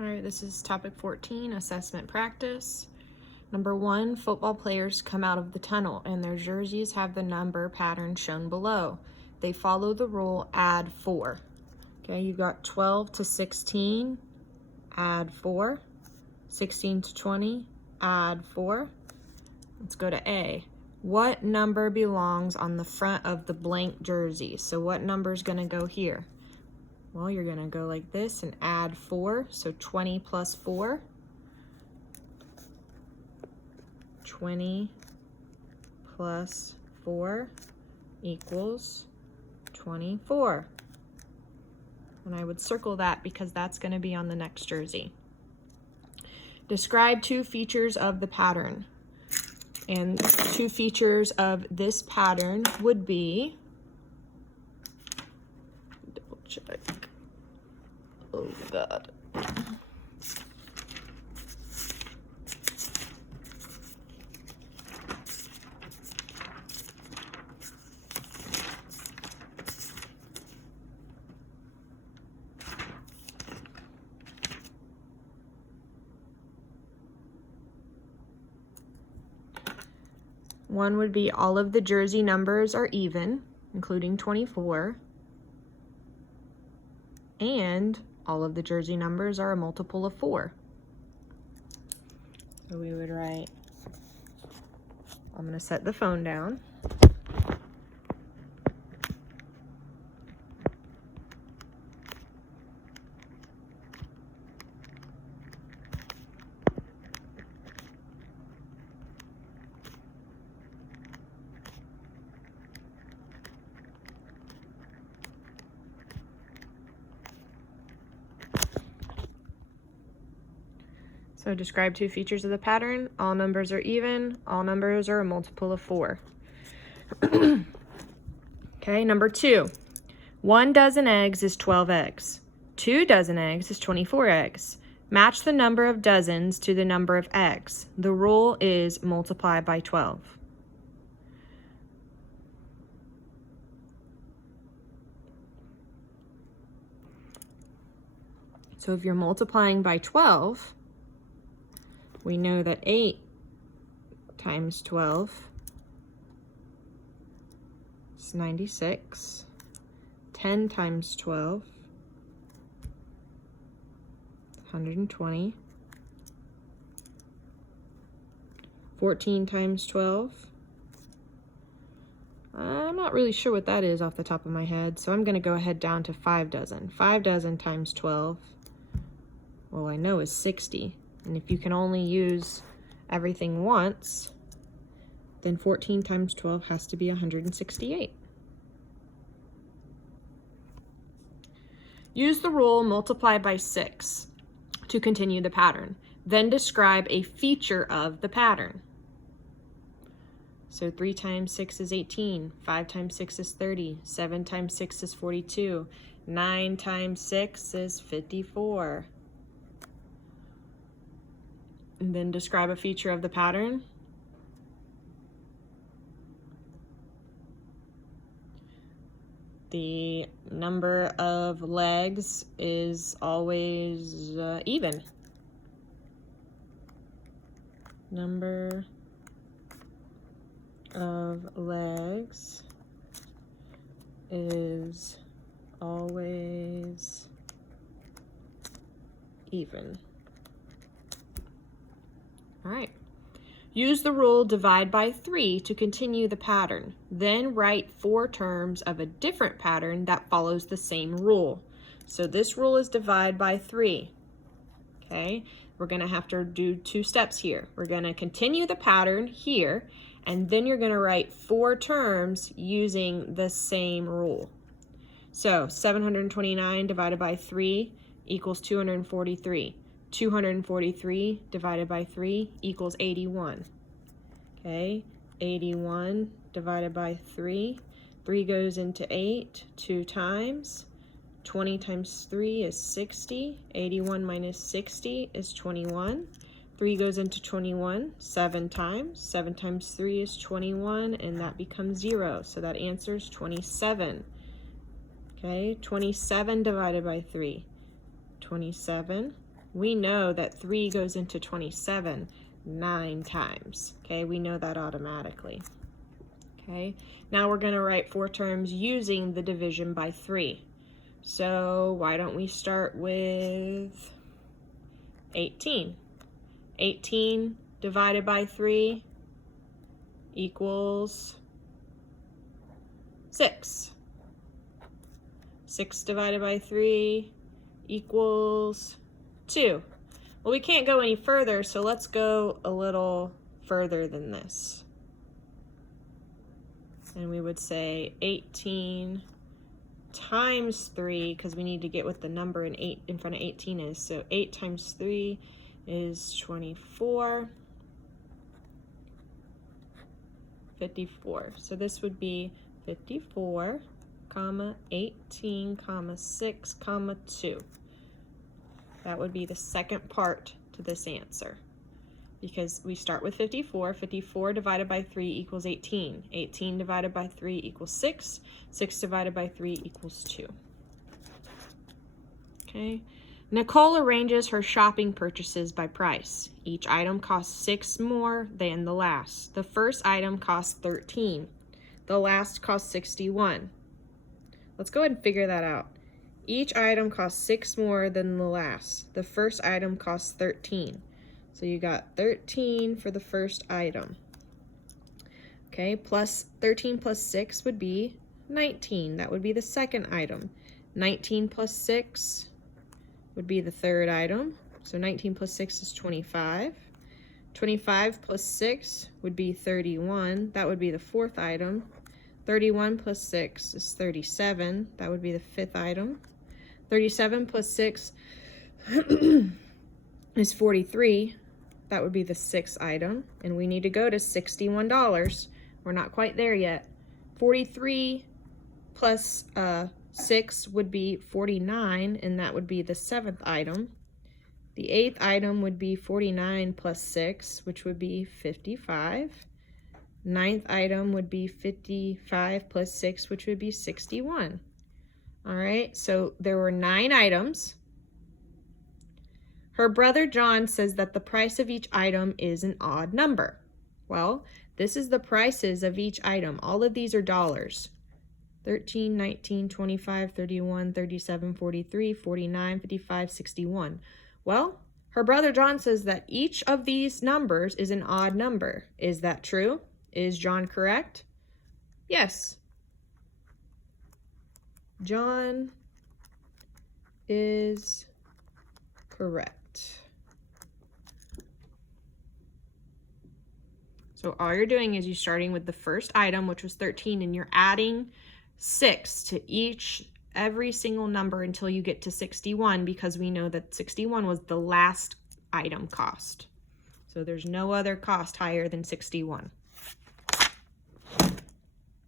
All right, this is topic 14, assessment practice. Number 1, football players come out of the tunnel and their jerseys have the number pattern shown below. They follow the rule add 4. Okay, you've got 12 to 16, add 4. 16 to 20, add 4. Let's go to A. What number belongs on the front of the blank jersey? So what number is going to go here? Well, you're going to go like this and add 4. So 20 plus 4. 20 plus 4 equals 24. And I would circle that because that's going to be on the next jersey. Describe 2 features of the pattern. And 2 features of this pattern would be, double check. Oh God. One would be all of the jersey numbers are even, including 24. And all of the jersey numbers are a multiple of 4. So we would write, I'm going to set the phone down. So describe 2 features of the pattern. All numbers are even. All numbers are a multiple of 4. Okay, number 2. 1 dozen eggs is 12 eggs. 2 dozen eggs is 24 eggs. Match the number of dozens to the number of eggs. The rule is multiply by 12. So if you're multiplying by 12, we know that 8 times 12 is 96. 10 times 12, 120. 14 times 12. I'm not really sure what that is off the top of my head, so I'm going to go ahead down to 5 dozen. 5 dozen times 12, well, I know is 60. And if you can only use everything once, then 14 times 12 has to be 168. Use the rule multiply by 6 to continue the pattern. Then describe a feature of the pattern. So 3 times 6 is 18, 5 times 6 is 30, 7 times 6 is 42, 9 times 6 is 54. And then describe a feature of the pattern. The number of legs is always even. Number of legs is always even. All right. Use the rule divide by 3 to continue the pattern. Then write 4 terms of a different pattern that follows the same rule. So this rule is divide by 3. Okay, we're going to have to do 2 steps here. We're going to continue the pattern here, and then you're going to write 4 terms using the same rule. So 729 divided by 3 equals 243. 243 divided by 3 equals 81. Okay, 81 divided by 3. 3 goes into 8 2 times. 20 times 3 is 60. 81 minus 60 is 21. 3 goes into 21 7 times. 7 times 3 is 21, and that becomes 0. So that answers 27. Okay, 27 divided by 3. 27 we know that 3 goes into 27 9 times. Okay, we know that automatically. Okay, now we're going to write 4 terms using the division by 3. So why don't we start with 18? 18 divided by 3 equals 6. 6 divided by 3 equals 2. Well, we can't go any further, so let's go a little further than this. And we would say 18 times 3, because we need to get what the number in front of 18 is. So 8 times 3 is 24. 54. So this would be 54, comma, 18, comma, 6, comma, 2. That would be the second part to this answer, because we start with 54. 54 divided by 3 equals 18. 18 divided by 3 equals 6. 6 divided by 3 equals 2. Okay. Nicole arranges her shopping purchases by price. Each item costs 6 more than the last. The first item costs 13. The last costs 61. Let's go ahead and figure that out. Each item costs 6 more than the last. The first item costs 13. So you got 13 for the first item. Okay, plus 13 plus 6 would be 19. That would be the second item. 19 plus 6 would be the third item. So 19 plus 6 is 25. 25 plus 6 would be 31. That would be the fourth item. 31 plus 6 is 37. That would be the fifth item. 37 plus 6 is 43. That would be the sixth item. And we need to go to $61. We're not quite there yet. 43 plus 6 would be 49, and that would be the seventh item. The eighth item would be 49 plus 6, which would be 55. Ninth item would be 55 plus 6, which would be 61. All right, so there were 9 items. Her brother John says that the price of each item is an odd number. Well, this is the prices of each item. All of these are dollars. 13, 19, 25, 31, 37, 43, 49, 55, 61. Well, her brother John says that each of these numbers is an odd number. Is that true? Is John correct? Yes. John is correct. So all you're doing is you're starting with the first item, which was 13, and you're adding 6 to every single number until you get to 61, because we know that 61 was the last item cost. So there's no other cost higher than 61.